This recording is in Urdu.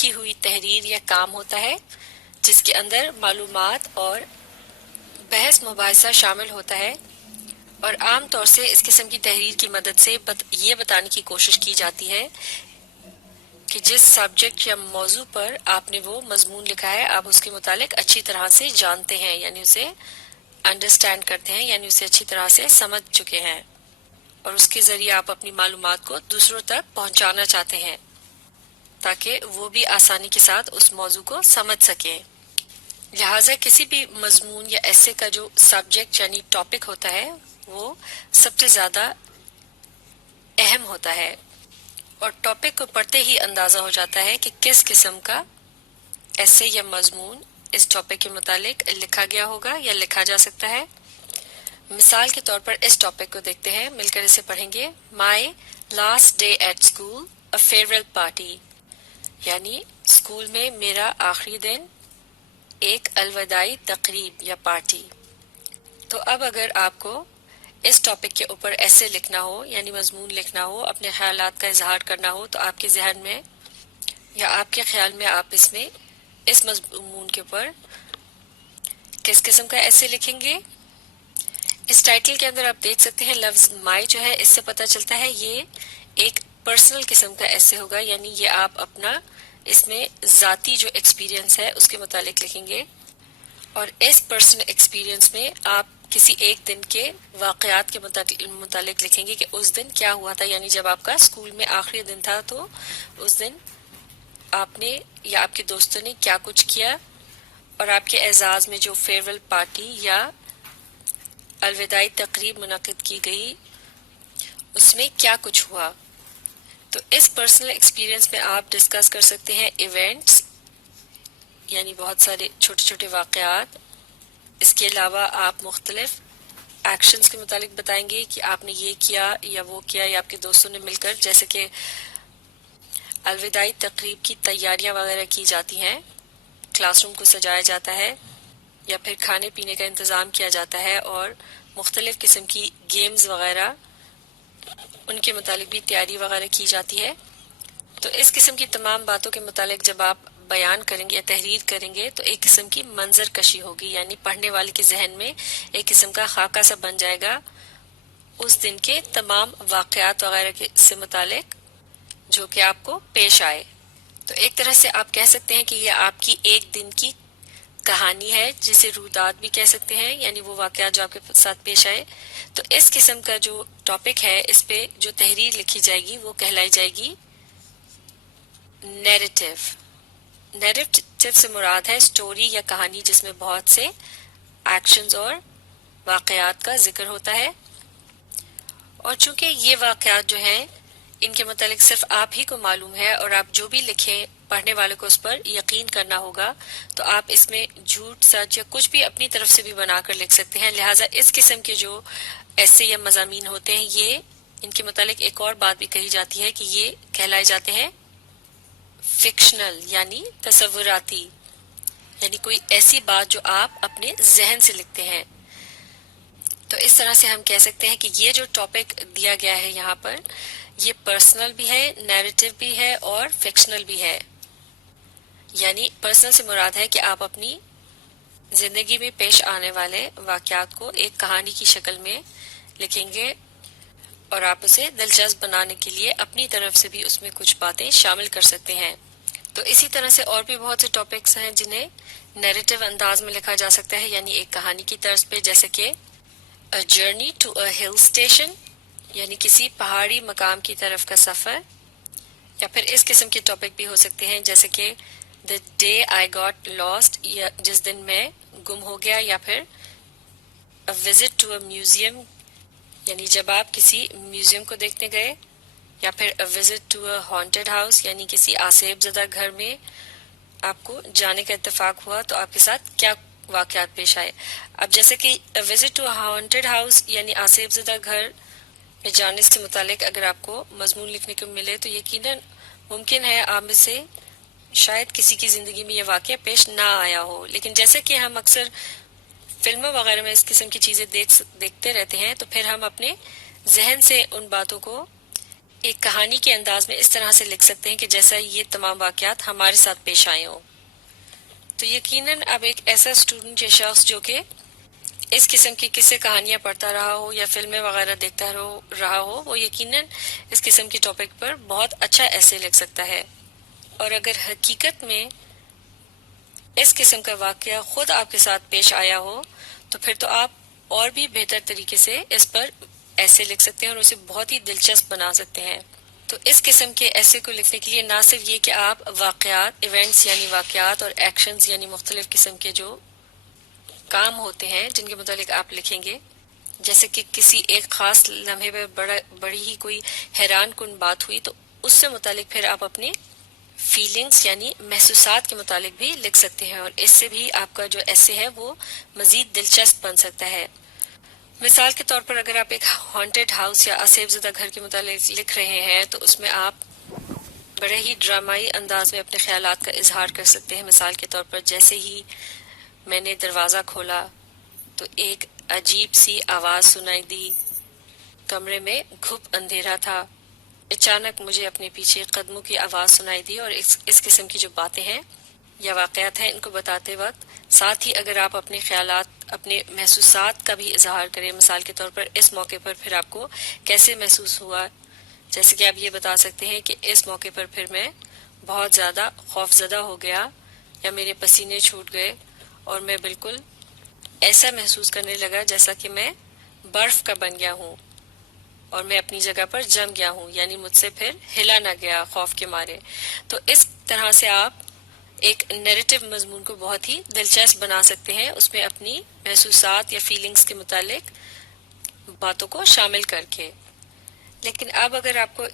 لکھی ہوئی تحریر یا کام ہوتا ہے جس کے اندر معلومات اور بحث مباحثہ شامل ہوتا ہے، اور عام طور سے اس قسم کی تحریر کی مدد سے یہ بتانے کی کوشش کی جاتی ہے کہ جس سبجیکٹ یا موضوع پر آپ نے وہ مضمون لکھا ہے آپ اس کے متعلق اچھی طرح سے جانتے ہیں، یعنی اسے انڈرسٹینڈ کرتے ہیں، یعنی اسے اچھی طرح سے سمجھ چکے ہیں، اور اس کے ذریعے آپ اپنی معلومات کو دوسروں تک پہنچانا چاہتے ہیں تاکہ وہ بھی آسانی کے ساتھ اس موضوع کو سمجھ سکیں۔ لہٰذا کسی بھی مضمون یا ایسے کا جو سبجیکٹ یعنی ٹاپک ہوتا ہے وہ سب سے زیادہ اہم ہوتا ہے، اور ٹاپک کو پڑھتے ہی اندازہ ہو جاتا ہے کہ کس قسم کا ایسے یا مضمون اس ٹاپک کے متعلق لکھا گیا ہوگا یا لکھا جا سکتا ہے۔ مثال کے طور پر اس ٹاپک کو دیکھتے ہیں، مل کر اسے پڑھیں گے۔ My last day at school a farewell party, یعنی اسکول میں میرا آخری دن ایک الوداعی تقریب یا پارٹی۔ تو اب اگر آپ کو اس ٹاپک کے اوپر ایسے لکھنا ہو یعنی مضمون لکھنا ہو، اپنے خیالات کا اظہار کرنا ہو، تو آپ کے ذہن میں یا آپ کے خیال میں آپ اس مضمون کے اوپر کس قسم کا ایسے لکھیں گے؟ اس ٹائٹل کے اندر آپ دیکھ سکتے ہیں لفظ مائی جو ہے، اس سے پتہ چلتا ہے یہ ایک پرسنل قسم کا ایسے ہوگا، یعنی یہ آپ اپنا اس میں ذاتی جو ایکسپیرینس ہے اس کے متعلق لکھیں گے، اور اس پرسنل ایکسپیرینس میں آپ کسی ایک دن کے واقعات کے متعلق لکھیں گے کہ اس دن کیا ہوا تھا، یعنی جب آپ کا اسکول میں آخری دن تھا تو اس دن آپ نے یا آپ کے دوستوں نے کیا کچھ کیا، اور آپ کے اعزاز میں جو فیئرویل پارٹی یا الوداعی تقریب منعقد کی گئی اس میں کیا کچھ ہوا۔ تو اس پرسنل ایکسپیرینس میں آپ ڈسکس کر سکتے ہیں ایونٹس، یعنی بہت سارے چھوٹے چھوٹے واقعات۔ اس کے علاوہ آپ مختلف ایکشنز کے متعلق بتائیں گے کہ آپ نے یہ کیا یا وہ کیا، یا آپ کے دوستوں نے مل کر، جیسے کہ الوداعی تقریب کی تیاریاں وغیرہ کی جاتی ہیں، کلاس روم کو سجایا جاتا ہے یا پھر کھانے پینے کا انتظام کیا جاتا ہے، اور مختلف قسم کی گیمز وغیرہ ان کے متعلق بھی تیاری وغیرہ کی جاتی ہے۔ تو اس قسم کی تمام باتوں کے متعلق جب آپ بیان کریں گے یا تحریر کریں گے تو ایک قسم کی منظر کشی ہوگی، یعنی پڑھنے والے کے ذہن میں ایک قسم کا خاکہ سا بن جائے گا اس دن کے تمام واقعات وغیرہ سے متعلق جو کہ آپ کو پیش آئے۔ تو ایک طرح سے آپ کہہ سکتے ہیں کہ یہ آپ کی ایک دن کی کہانی ہے، جسے رویداد بھی کہہ سکتے ہیں، یعنی وہ واقعات جو آپ کے ساتھ پیش آئے۔ تو اس قسم کا جو ٹاپک ہے اس پہ جو تحریر لکھی جائے گی وہ کہلائی جائے گی نیریٹو۔ نیریٹو سے مراد ہے سٹوری یا کہانی جس میں بہت سے ایکشنز اور واقعات کا ذکر ہوتا ہے، اور چونکہ یہ واقعات جو ہیں ان کے متعلق صرف آپ ہی کو معلوم ہے، اور آپ جو بھی لکھیں پڑھنے والوں کو اس پر یقین کرنا ہوگا، تو آپ اس میں جھوٹ سچ یا کچھ بھی اپنی طرف سے بھی بنا کر لکھ سکتے ہیں۔ لہٰذا اس قسم کے جو ایسے یا مضامین ہوتے ہیں یہ ان کے متعلق ایک اور بات بھی کہی جاتی ہے کہ یہ کہلائے جاتے ہیں فکشنل، یعنی تصوراتی، یعنی کوئی ایسی بات جو آپ اپنے ذہن سے لکھتے ہیں۔ تو اس طرح سے ہم کہہ سکتے ہیں کہ یہ جو ٹاپک دیا گیا ہے یہاں پر یہ پرسنل بھی ہے، نیریٹو بھی ہے اور فکشنل بھی ہے۔ یعنی پرسنل سے مراد ہے کہ آپ اپنی زندگی میں پیش آنے والے واقعات کو ایک کہانی کی شکل میں لکھیں گے، اور آپ اسے دلچسپ بنانے کے لیے اپنی طرف سے بھی اس میں کچھ باتیں شامل کر سکتے ہیں۔ تو اسی طرح سے اور بھی بہت سے ٹاپکس ہیں جنہیں نیریٹو انداز میں لکھا جا سکتا ہے، یعنی ایک کہانی کی طرز پہ، جیسے کہ A journey to a hill station، یعنی کسی پہاڑی مقام کی طرف کا سفر، یا پھر اس قسم کے ٹاپک بھی ہو سکتے ہیں جیسے کہ The day I got lost، یا جس دن میں گم ہو گیا، یا پھر A visit to a museum، یعنی جب آپ کسی میوزیم کو دیکھنے گئے، یا پھر A visit to a haunted house، یعنی کسی آسیب زدہ گھر میں آپ کو جانے کا اتفاق ہوا تو آپ کے ساتھ کیا واقعات پیش آئے۔ اب جیسے کہ A visit to a haunted house یعنی آسیب زدہ گھر میں جانے سے متعلق اگر آپ کو مضمون لکھنے کو ملے تو یقیناً ممکن ہے آپ میں سے شاید کسی کی زندگی میں یہ واقعہ پیش نہ آیا ہو، لیکن جیسے کہ ہم اکثر فلموں وغیرہ میں اس قسم کی چیزیں دیکھتے رہتے ہیں تو پھر ہم اپنے ذہن سے ان باتوں کو ایک کہانی کے انداز میں اس طرح سے لکھ سکتے ہیں کہ جیسا یہ تمام واقعات ہمارے ساتھ پیش آئے ہوں۔ تو یقیناً اب ایک ایسا اسٹوڈنٹ یا شخص جو کہ اس قسم کی قصے کہانیاں پڑھتا رہا ہو یا فلمیں وغیرہ دیکھتا رہا ہو، وہ یقیناً اس قسم کی ٹاپک پر بہت اچھا ایسے لکھ سکتا ہے۔ اور اگر حقیقت میں اس قسم کا واقعہ خود آپ کے ساتھ پیش آیا ہو تو پھر تو آپ اور بھی بہتر طریقے سے اس پر ایسے لکھ سکتے ہیں اور اسے بہت ہی دلچسپ بنا سکتے ہیں۔ تو اس قسم کے ایسے کو لکھنے کے لیے نہ صرف یہ کہ آپ واقعات، ایونٹس یعنی واقعات اور ایکشنز یعنی مختلف قسم کے جو کام ہوتے ہیں جن کے متعلق آپ لکھیں گے، جیسے کہ کسی ایک خاص لمحے میں بڑی ہی کوئی حیران کن بات ہوئی تو اس سے متعلق پھر آپ اپنی فیلنگز یعنی محسوسات کے متعلق بھی لکھ سکتے ہیں، اور اس سے بھی آپ کا جو ایسے ہے وہ مزید دلچسپ بن سکتا ہے۔ مثال کے طور پر اگر آپ ایک ہانٹڈ ہاؤس یا آسیب زدہ گھر کے متعلق لکھ رہے ہیں تو اس میں آپ بڑے ہی ڈرامائی انداز میں اپنے خیالات کا اظہار کر سکتے ہیں۔ مثال کے طور پر جیسے ہی میں نے دروازہ کھولا تو ایک عجیب سی آواز سنائی دی، کمرے میں گھپ اندھیرا تھا، اچانک مجھے اپنے پیچھے قدموں کی آواز سنائی دی، اور اس قسم کی جو باتیں ہیں یا واقعات ہیں ان کو بتاتے وقت ساتھ ہی اگر آپ اپنے خیالات، اپنے محسوسات کا بھی اظہار کریں، مثال کے طور پر اس موقع پر پھر آپ کو کیسے محسوس ہوا، جیسے کہ آپ یہ بتا سکتے ہیں کہ اس موقع پر پھر میں بہت زیادہ خوف زدہ ہو گیا یا میرے پسینے چھوٹ گئے اور میں بالکل ایسا محسوس کرنے لگا جیسا کہ میں برف کا بن گیا ہوں اور میں اپنی جگہ پر جم گیا ہوں، یعنی مجھ سے پھر ہلا نہ گیا خوف کے مارے۔ تو اس طرح سے آپ ایک نیریٹو مضمون کو بہت ہی دلچسپ بنا سکتے ہیں، اس میں اپنی محسوسات یا فیلنگز کے متعلق باتوں کو شامل کر کے۔ لیکن اب اگر آپ کو